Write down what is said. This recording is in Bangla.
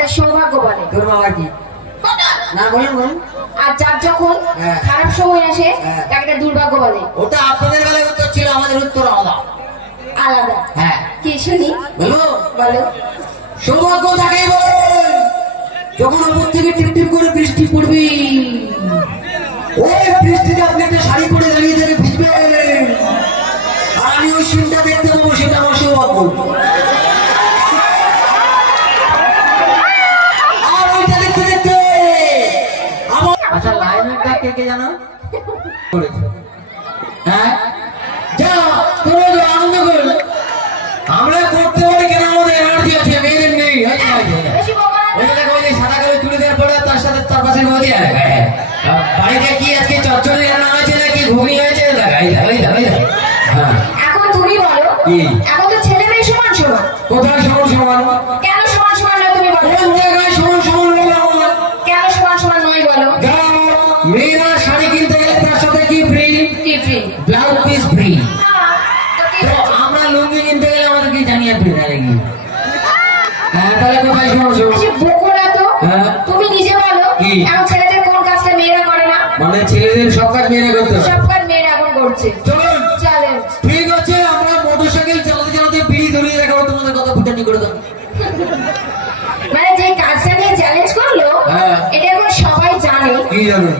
এটা সৌভাগ্য বলে। তোর বাবা কি না বলুন বলুন। আর যার যখন খারাপ সময় আসে তাকে এটা দুর্ভাগ্য বলে। ওটা আপনাদের বেলায় উত্তর ছিল, আমাদের উত্তর আলাদা। আলাদা? হ্যাঁ। কি শুনি? বলো বলো। সৌভাগ্য তাকেই বলে যখন উপর থেকে টিপ টিপ করে বৃষ্টি পড়বে, ওই বৃষ্টিতে আপনি একটা শাড়ি পরে দাঁড়িয়ে থেকে ভিজবেন, আর আমি ওই সিনটা দেখতে পাবো, সেটা আমার সৌভাগ্য। আর ওইটা দেখতে দেখতে আমার আচ্ছা লাইনটা কে কে জানো? হ্যাঁ যা তোমরা আনন্দ করো, আমরা করতে পারি কেন, আমাদের এনার্জি আছে, মেয়েদের নেই। সাদা কালো চুড়ি দেওয়ার পরে তার সাথে তার পাশে বাড়িতে কি আজকে চচ্চড়ি রান্না হয়েছে নাকি ঘুগনি হয়েছে? এখন তুমি বলো, এখন তো ছেলে মেয়ে সমান সমান। কোথায় সমান সমান? কেন সমান সমান নয় তুমি বলো? কোন জায়গায় সমান সমান বলো? কেন সমান সমান নয় বলো? মেয়েরা শাড়ি কিনতে গেলে তার সাথে কি ফ্রি? কি ফ্রি? Blouse piece free. আমরা লুঙ্গি কিনতে গেলে আমাদের কি জানিয়ে ফ্রি নাকি? হ্যাঁ, তাহলে কোথায় সমান সমান? বকুড়া তো তুমি নিজে বলো, এখন ছেলেদের কোন কাজটা মেয়েরা করে না? মানে ছেলেদের সব কাজ মেয়েরা করতে, সব কাজ মেয়েরা এখন করছে। চলুন চলেন, ঠিক আছে, আমরা মোটরসাইকেল চালাতে চালাতে বিড়ি ধরিয়ে রাখাবো, তোমাদের কথা ফুটানি করে দেবো। মানে যে কাজটা নিয়ে চ্যালেঞ্জ করলো এটা এখন সবাই জানে। কি জানে?